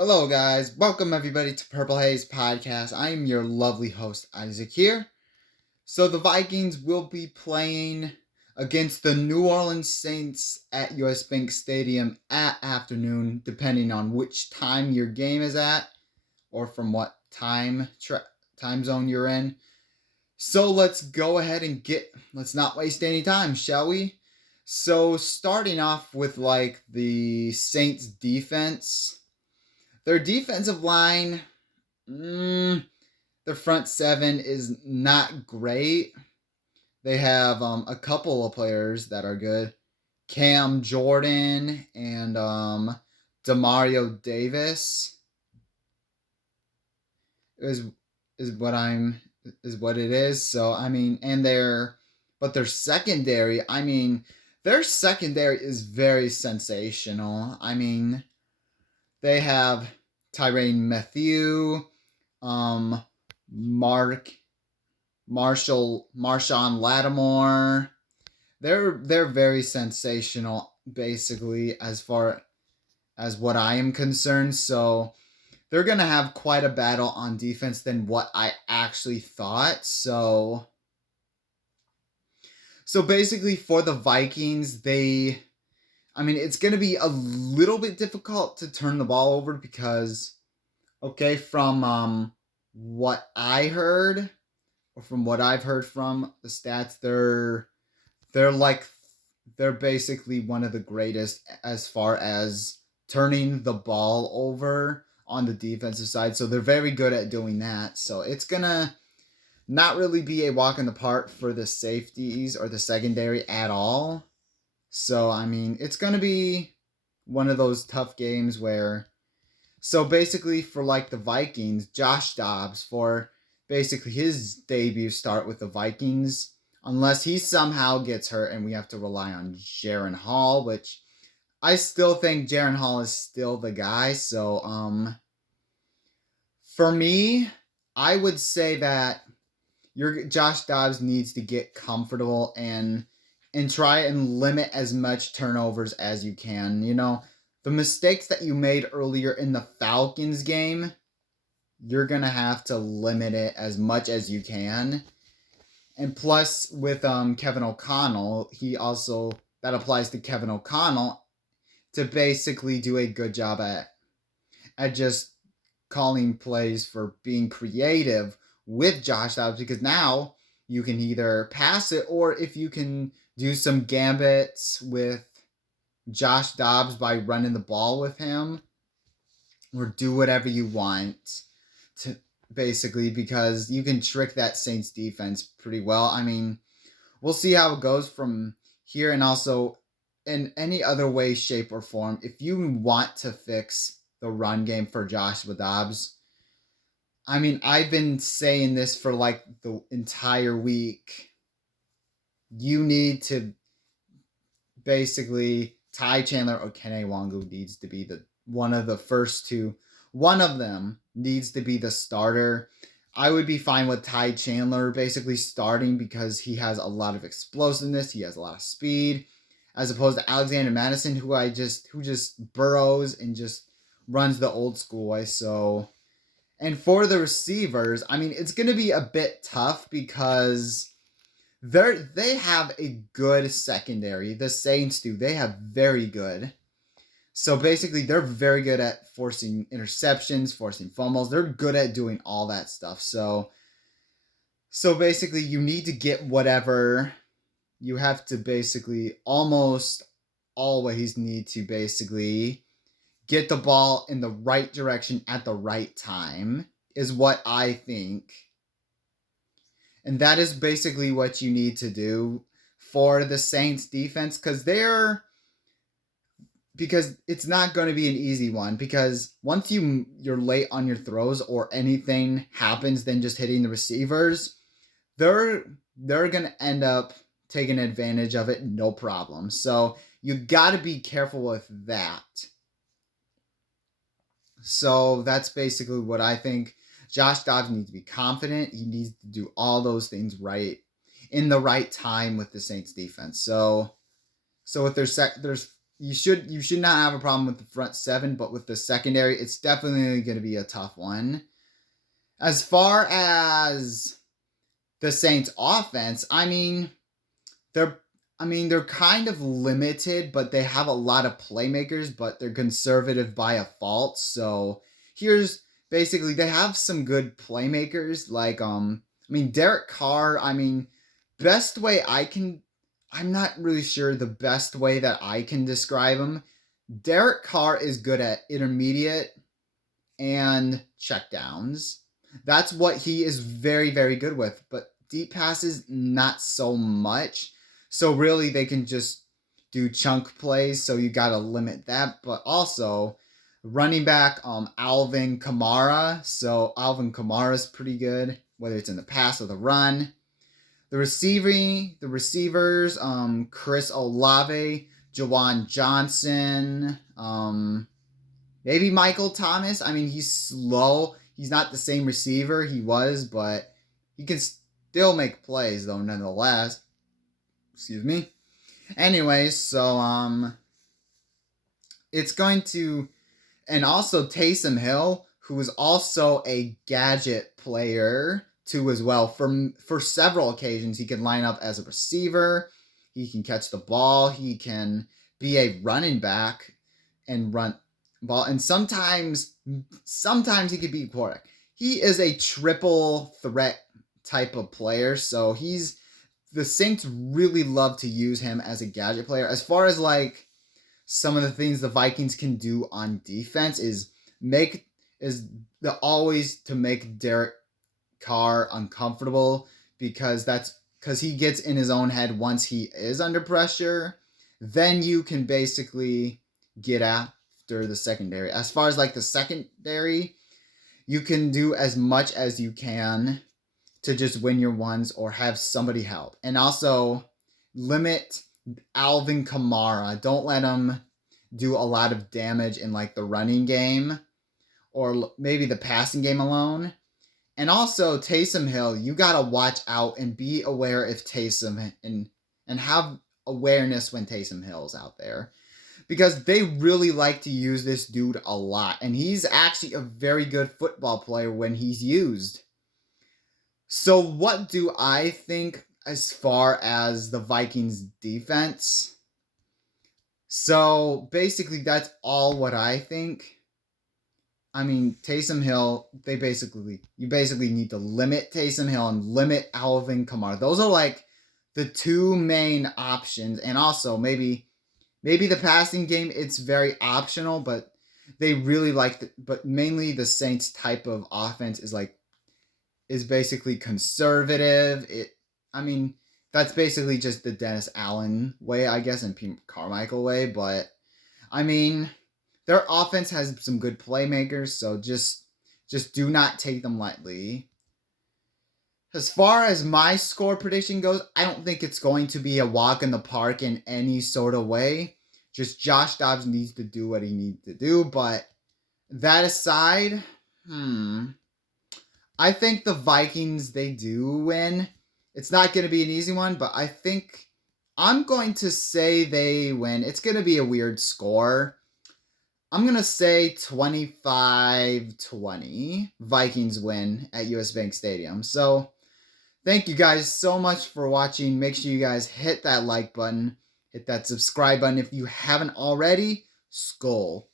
Hello, guys. Welcome, everybody, to Purple Haze Podcast. I am your lovely host, Isaac, here. So, the Vikings will be playing against the New Orleans Saints at US Bank Stadium at afternoon, depending on which time your game is at or from what time zone you're in. So, let's go ahead and let's not waste any time, shall we? So, starting off with the Saints defense. Their defensive line, their front seven is not great. They have a couple of players that are good. Cam Jordan and Demario Davis is is what I'm is what it is. So I mean, but their secondary, their secondary is very sensational. They have Tyrann Mathieu, Mark Marshawn Lattimore. They're very sensational, basically, as far as what I am concerned. So they're gonna have quite a battle on defense than what I actually thought. So basically for the Vikings, it's going to be a little bit difficult to turn the ball over because, okay, from what I heard, or from what I've heard from the stats, they're basically one of the greatest as far as turning the ball over on the defensive side. So they're very good at doing that. So it's going to not really be a walk in the park for the safeties or the secondary at all. So, it's going to be one of those tough games where. So, basically, for the Vikings, Josh Dobbs, for basically his debut start with the Vikings, unless he somehow gets hurt and we have to rely on Jaren Hall, which I still think Jaren Hall is still the guy. So, for me, I would say that your Josh Dobbs needs to get comfortable and try and limit as much turnovers as you can. The mistakes that you made earlier in the Falcons game, you're going to have to limit it as much as you can. And plus with Kevin O'Connell, that applies to Kevin O'Connell to basically do a good job at just calling plays for being creative with Josh Dobbs, because now you can either pass it, or if you can do some gambits with Josh Dobbs by running the ball with him, or do whatever you want to basically, because you can trick that Saints defense pretty well. We'll see how it goes from here, and also in any other way, shape, or form, if you want to fix the run game for Joshua Dobbs, I've been saying this for the entire week. You need to basically, Ty Chandler or Kene Wangu needs to be one of the first two. One of them needs to be the starter. I would be fine with Ty Chandler basically starting because he has a lot of explosiveness. He has a lot of speed, as opposed to Alexander Madison, who just burrows and just runs the old school way. So. And for the receivers, it's going to be a bit tough because they have a good secondary. The Saints do. They have very good. So basically, they're very good at forcing interceptions, forcing fumbles. They're good at doing all that stuff. So basically, you need to get whatever. You have to basically almost always need to basically get the ball in the right direction at the right time, is what I think. And that is basically what you need to do for the Saints defense, because it's not going to be an easy one, because once you're late on your throws or anything happens than just hitting the receivers, they're going to end up taking advantage of it, no problem. So you got to be careful with that. So that's basically what I think. Josh Dobbs needs to be confident. He needs to do all those things right in the right time with the Saints defense. So with their you should not have a problem with the front seven, but with the secondary, it's definitely going to be a tough one. As far as the Saints offense, they're they're kind of limited, but they have a lot of playmakers, but they're conservative by a fault. So here's basically they have some good playmakers like Derek Carr, best way I can I'm not really sure the best way that I can describe him. Derek Carr is good at intermediate and checkdowns. That's what he is very, very good with. But deep passes, not so much. So really, they can just do chunk plays. So you got to limit that. But also, running back, Alvin Kamara. So Alvin Kamara is pretty good, whether it's in the pass or the run. The receivers, Chris Olave, Jawan Johnson, maybe Michael Thomas. He's slow. He's not the same receiver he was, but he can still make plays though, nonetheless. Excuse me. Anyways, so it's going to, and also Taysom Hill, who is also a gadget player too as well. For several occasions, he can line up as a receiver. He can catch the ball. He can be a running back and run ball, and sometimes he could be a quarterback. He is a triple threat type of player, so the Saints really love to use him as a gadget player. As far as like some of the things the Vikings can do on defense is always to make Derek Carr uncomfortable, because he gets in his own head once he is under pressure. Then you can basically get after the secondary. As far as like the secondary, you can do as much as you can to just win your ones or have somebody help. And also limit Alvin Kamara. Don't let him do a lot of damage in like the running game or maybe the passing game alone. And also Taysom Hill, you gotta watch out and be aware if Taysom and have awareness when Taysom Hill's out there, because they really like to use this dude a lot, and he's actually a very good football player when he's used. So what do I think as far as the Vikings defense? So basically that's all what I think. Taysom Hill, you basically need to limit Taysom Hill and limit Alvin Kamara. Those are like the two main options. And also maybe the passing game, it's very optional, but they really but mainly the Saints type of offense is basically conservative. That's basically just the Dennis Allen way, I guess, and Pete Carmichael way, but their offense has some good playmakers, so just do not take them lightly. As far as my score prediction goes, I don't think it's going to be a walk in the park in any sort of way. Just Josh Dobbs needs to do what he needs to do, but that aside, I think the Vikings, they do win. It's not going to be an easy one, but I think I'm going to say they win. It's going to be a weird score. I'm going to say 25-20 Vikings win at US Bank Stadium. So thank you guys so much for watching. Make sure you guys hit that like button, hit that subscribe button if you haven't already. Skol.